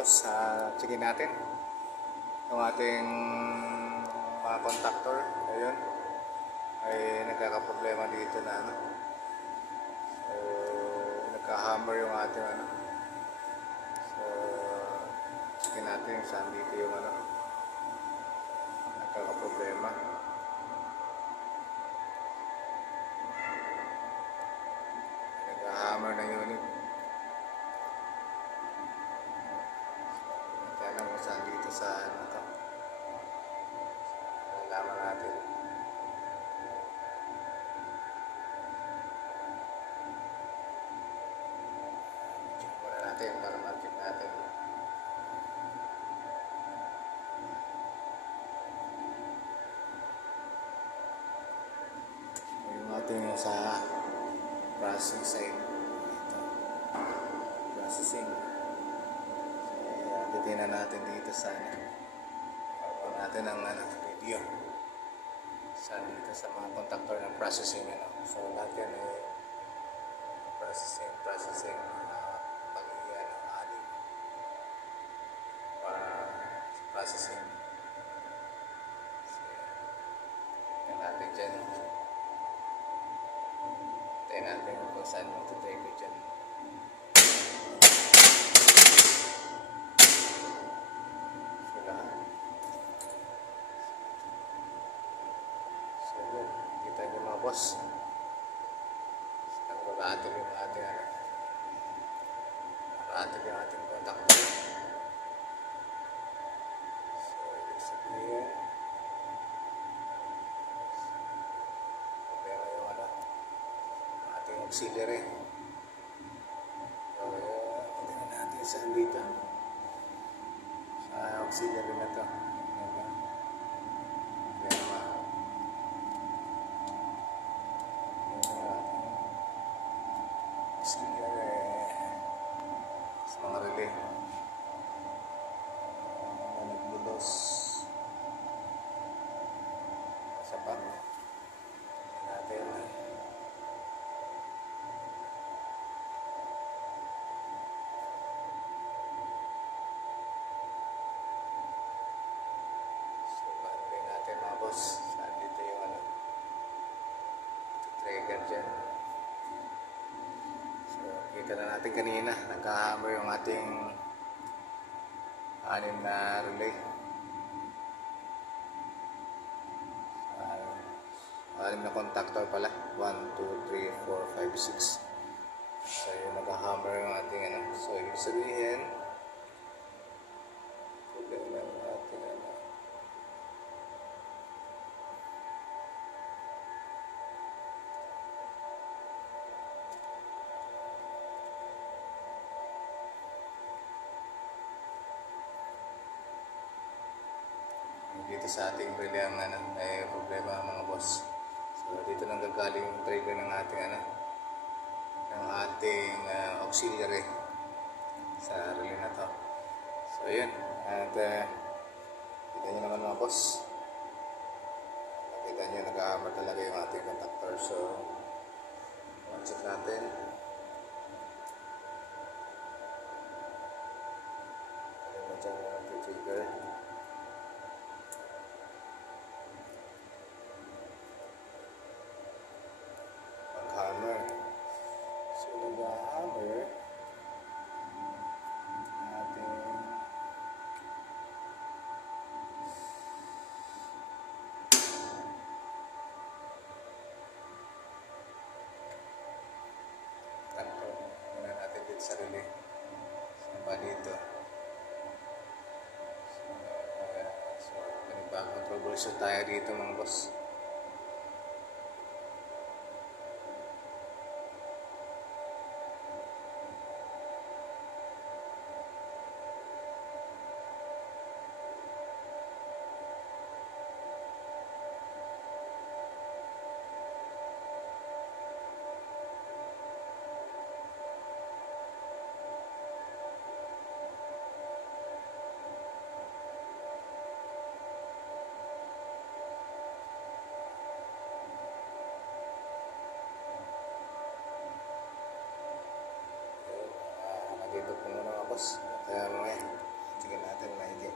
boss, uh, checkin natin yung ating mga contactor. Ayun. Ay nagkakaproblema dito na ano. So, nagka-hammer yung ating ano. So, checkin natin saan dito yung ano. Kaya lang kung saan dito sa ano to. Nalaman natin. Check muna natin para ma-check natin. Yung ating sa processing side. Ito. Processing. So, titingnan natin dito sa ano. Natin ang ano, video. Sa dito sa mga contactor ng processing ano. So lahat yan eh processing, processing uh, pag ano, alim. Para sa processing. So, yan natin dyan. Tayo natin kung saan magtitake ko dyan. Boss. Nagbabattle yung ating ano. Nagbabattle yung ating contact. So, ibig sabihin, problema yung ano, ating auxiliary. So, tingnan natin saan dito. Sa auxiliary na to. Ayan. Problema. Auxiliary. Sa mga relay. Mga nagbulos. Sa pa. Tingnan natin. So, panuloy natin mga boss. Saan yung ano? Trigger dyan. So, kita na natin kanina. Nagka-hammer yung ating anim na relay. Anim na contactor pala. 1, 2, 3, 4, 5, 6. So, yun nagka-hammer yung ating ano. So, ibig sabihin, problema yung ating ano. dito sa ating ang ano, may problema mga boss. So dito nang gagaling yung trigger ng ating ano, ng ating uh, auxiliary sa relay na to. So yun, at uh, kita nyo naman mga boss. Nakita nyo nag-hammer talaga yung ating nag-hammer. Ating kanto. Muna natin dito sa relay. Saan ba dito? So, uh, dito mga boss. Diyos. Kaya ngayon, tingnan natin maigi.